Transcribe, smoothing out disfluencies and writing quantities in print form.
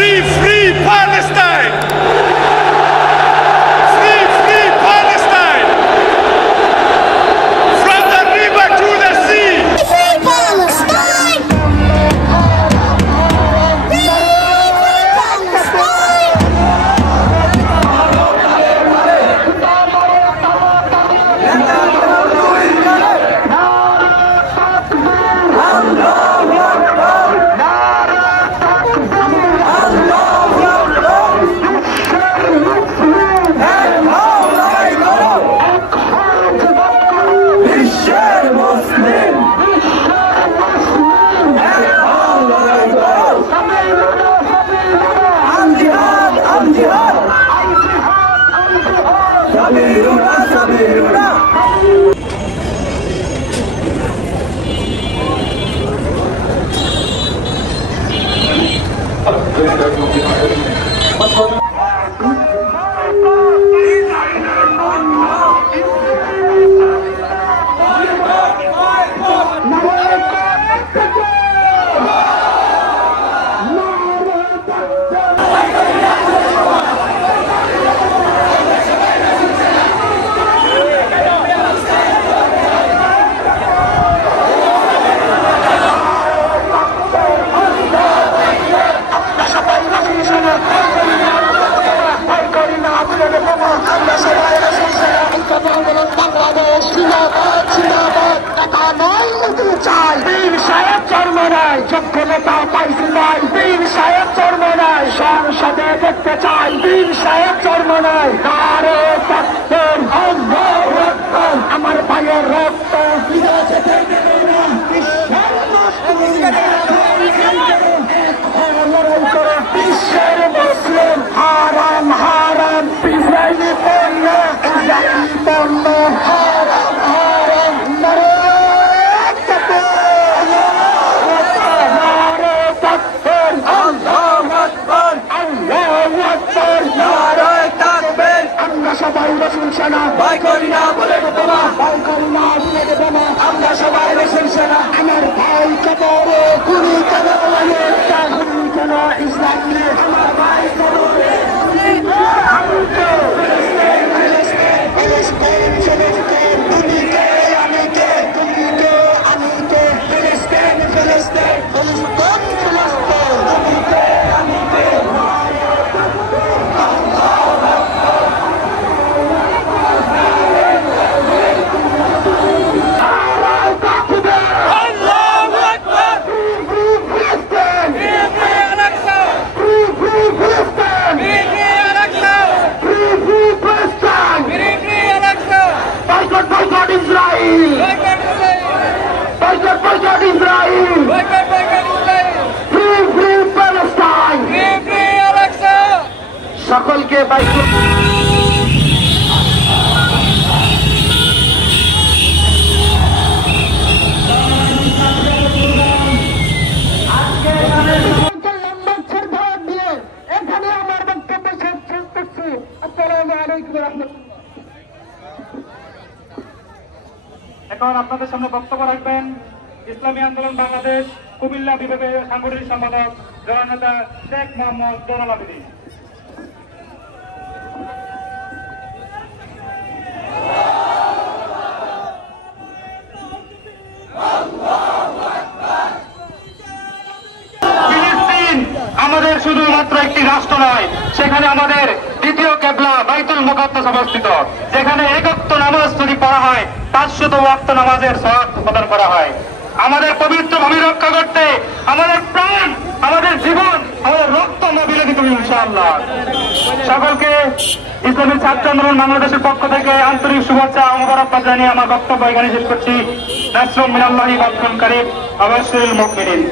Free, free Palestine! Free, free Palestine! From the river to the sea! Free Palestine! Free যোগ্য নেতা পাইছি নাই, বীর সাহেব চর্ম নাই, সংসদে দেখতে চাই বীর সাহেব চর্ম নাই। নারে তাকবীর, আল্লাহু আকবার, আমার ভাইয়ের রক্ত বিশ্বের মুসলিম হারাম হারাম, ইসরায়েলি পণ্য ইসরায়েলি পণ্য হারাম হারাম। সবাই রসুল সেনা ভয় করি না বলে বোমা, ভয় করি না বলে বোমা, আমরা সবাই রসুল সেনা। আমার ভাই কেন রে গুলি কেন লাগে, গুলি কেন ইসলামী, আমার ভাই কেন রে গুলি সকলকে এখন আপনাদের সামনে বক্তব্য রাখবেন ইসলামী আন্দোলন বাংলাদেশ কুমিল্লা বিভাগের সাংগঠনিক সম্পাদক জননেতা শেখ মোহাম্মদ জয়নুল আবেদীন। ফিলিস্তিন আমাদের শুধুমাত্র একটি রাষ্ট্র নয়, সেখানে আমাদের দ্বিতীয় কেবলা বাইতুল মুকাদ্দাস অবস্থিত, যেখানে একত্ব নামাজ যদি পড়া হয় 500 ওয়াক্ত নামাজের সওয়াব প্রদান করা হয়। আমাদের পবিত্র ভূমি রক্ষা করতে আমাদের প্রাণ, আমাদের জীবন, আমাদের রক্ত আমরা বিলিয়ে দেব ইনশাআল্লাহ। সকলকে ইসলামী ছাত্র আন্দোলন বাংলাদেশের পক্ষ থেকে আন্তরিক শুভেচ্ছা ও মোবারকবাদ জানিয়ে আমার বক্তব্য এখানে শেষ করছি। নাসরুম মিনাল্লাহি ওয়া ফাতহুন কারীম ওয়া বাশশিরিল মুমিনিন।